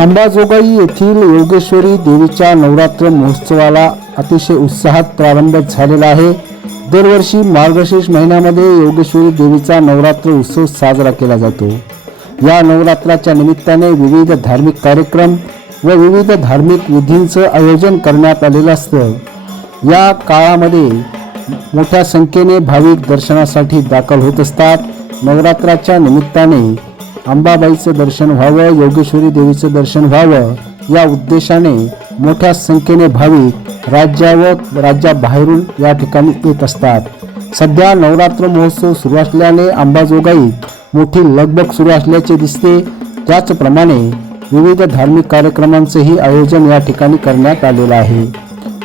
अंबाजोगाई येथील योगेश्वरी देवीच्या नवरात्र महोत्सवाला अतिशय उत्साहात प्रारंभ झालेला आहे. दरवर्षी मार्गशीर्ष महिन्यामध्ये योगेश्वरी देवीचा नवरात्र उत्सव साजरा केला जातो. या नवरात्राच्या निमित्ताने विविध धार्मिक कार्यक्रम व विविध धार्मिक विधींचं आयोजन करण्यात आलेलं असतं. या काळामध्ये मोठ्या संख्येने भाविक दर्शनासाठी दाखल होत असतात. नवरात्राच्या निमित्ताने अंबाबाईचं दर्शन व्हावं योगेश्वरी देवीचं दर्शन व्हावं या उद्देशाने मोठ्या संख्येने भाविक राज्या व राज्याबाहेरून या ठिकाणी येत असतात. सध्या नवरात्र महोत्सव सुरू असल्याने अंबाजोगाईत मोठी लगबग सुरू असल्याचे दिसते. त्याचप्रमाणे विविध धार्मिक कार्यक्रमांचंही आयोजन या ठिकाणी करण्यात आलेलं आहे.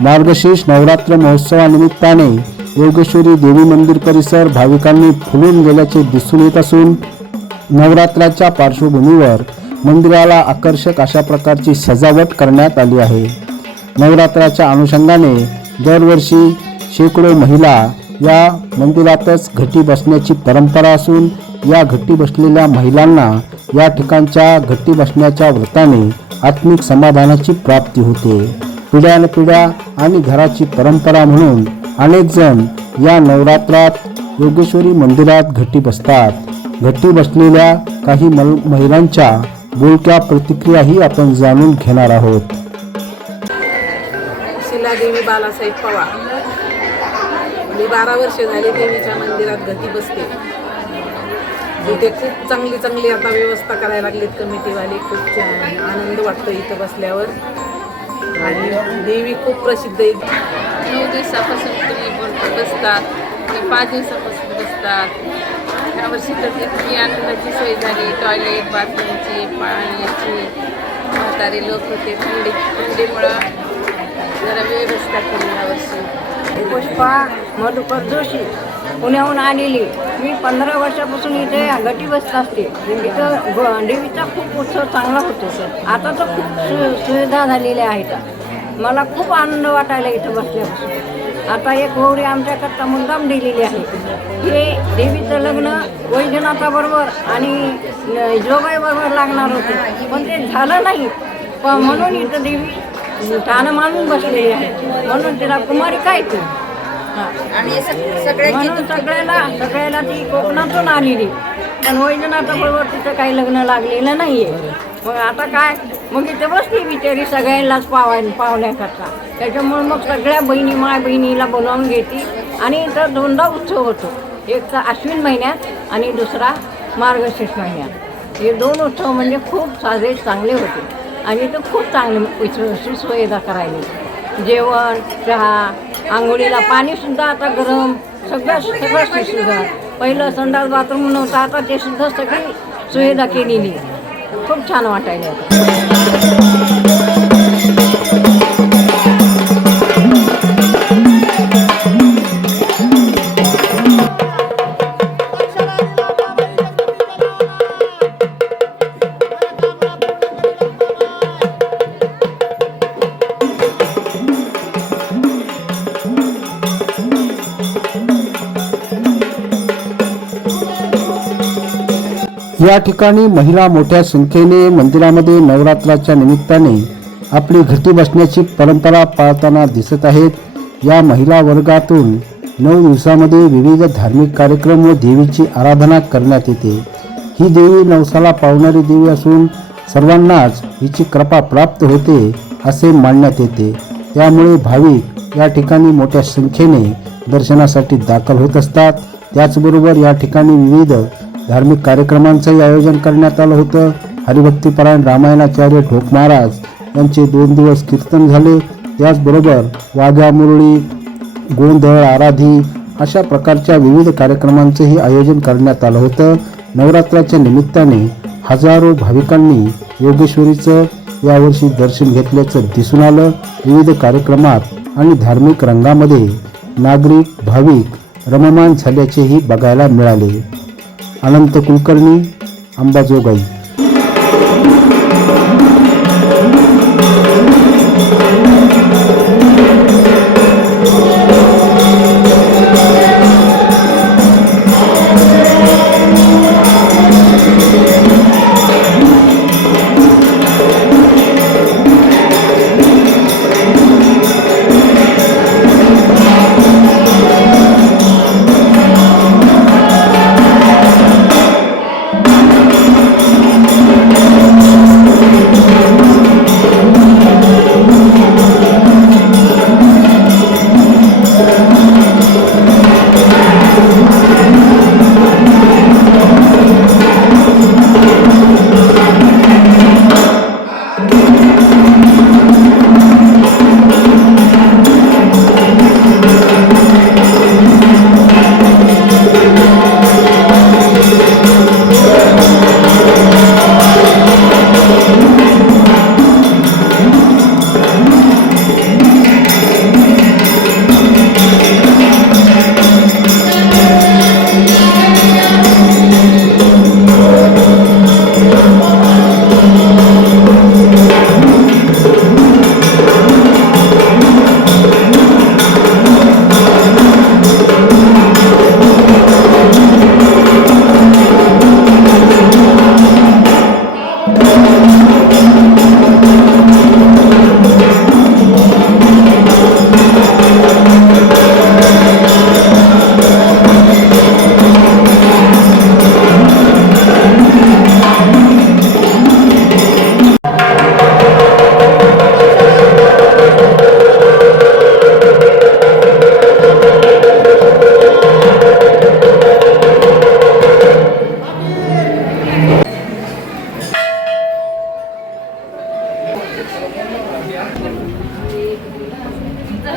मार्गशीर्ष नवरात्र महोत्सवानिमित्ताने योगेश्वरी देवी मंदिर परिसर भाविकांनी फुलून गेल्याचे दिसून येत असून नवरात्राच्या पार्श्वभूमीवर मंदिराला आकर्षक अशा प्रकारची सजावट करण्यात आली आहे. नवरात्राच्या अनुषंगाने दरवर्षी शेकडो महिला या मंदिरातच घटी बसण्याची परंपरा असून या घट्टी बसलेल्या महिलांना या ठिकाणच्या घट्टी बसण्याच्या व्रताने आत्मिक समाधानाची प्राप्ती होते. पिढ्यानपिढ्या आणि घराची परंपरा म्हणून अनेक जण या नवरात्रात योगेश्वरी मंदिरात घटी बसतात. घटी बसलेल्या काही मल महिलांच्या बोलक्या प्रतिक्रियाही आपण जाणून घेणार आहोत. शिलादेवी बालासाहेब पवार. मी बारा वर्ष झाली देवीच्या मंदिरात घटी बसते. इथे खूप चांगली चांगली आता व्यवस्था करायला लागलीत कमिटीवाले. खूप छान आनंद वाटतो इथं बसल्यावर. आणि देवी खूप प्रसिद्ध आहे. नऊ दिवसापासून तुम्ही बसतात. ते पाच दिवसापासून बसतात. यावर्षी तर इतकी आनंदाची सोय झाली. टॉयलेट बाथरूमची पाण्याची. म्हातारे लोक होते. थंडी थंडीमुळं जरा व्यवस्था केली यावर्षी पुष्पा मधुकर जोशी पुण्याहून आलेली. मी पंधरा वर्षापासून इथे गटी बसत असते. इथं ग- देवीचा खूप उत्सव चांगला होतो सर. आता तर खूप सु सुविधा झालेल्या आहेत. मला खूप आनंद वाटायला इथं बसल्यापासून. आता एक गौरी आमच्याकरता मुद्दाम दिलेली आहे. हे देवीचं लग्न वैजनाथाबरोबर आणि जोबाईबरोबर लागणार होते. पण ते झालं नाही. पण म्हणून इथं देवी ठाणं मानून बसलेली आहे. म्हणून तिला कुमारी काय तू? आणि म्हणून सगळ्याला सगळ्याला ती कोकणातून आलेली. पण वैजनाथाबरोबर तिचं काही लग्न लागलेलं नाहीये. मग आता काय? मग इथे बसली बिचारी सगळ्यांनाच पावाय पावण्याकरता त्याच्यामुळे मग सगळ्या बहिणी माय बहिणीला बोलावून घेते. आणि इथं दोनदा उत्सव होतो. एक तर अश्विन महिन्यात आणि दुसरा मार्गशीर्ष महिन्यात. हे दोन उत्सव म्हणजे खूप साधे चांगले होते. आणि इथं खूप चांगले सुसुविधा करायली जेवण चहा आंघोळीला पाणीसुद्धा आता गरम. सगळं सगळं सुविधा. पहिलं संडास बाथरूम नव्हतं. आता ते सुद्धा सगळी सुविधा केलेली खूप छान वाटायला या ठिकाणी महिला मोठ्या संख्येने मंदिरामध्ये नवरात्राच्या निमित्ताने आपली घटी बसण्याची परंपरा पाळताना दिसत आहेत. या महिला वर्गातून नऊ दिवसामध्ये विविध धार्मिक कार्यक्रम व देवीची आराधना करण्यात येते. ही देवी नवसाला पावणारी देवी असून सर्वांनाच हिची कृपा प्राप्त होते असे मानण्यात येते. त्यामुळे भाविक या ठिकाणी मोठ्या संख्येने दर्शनासाठी दाखल होत असतात. त्याचबरोबर या ठिकाणी विविध धार्मिक कार्यक्रमांचंही आयोजन करण्यात आलं होतं. हरिभक्तीपरायण रामायणाचार्य ढोक महाराज यांचे दोन दिवस कीर्तन झाले. त्याचबरोबर वाघ्या मुरळी गोंधळ आराधी अशा प्रकारच्या विविध कार्यक्रमांचंही आयोजन करण्यात आलं होतं. नवरात्राच्या निमित्ताने हजारो भाविकांनी योगेश्वरीचं यावर्षी दर्शन घेतल्याचं दिसून आलं. विविध कार्यक्रमात आणि धार्मिक रंगामध्ये नागरिक भाविक रममान झाल्याचेही बघायला मिळाले. अनंत कुलकर्णी अंबाजोगाई.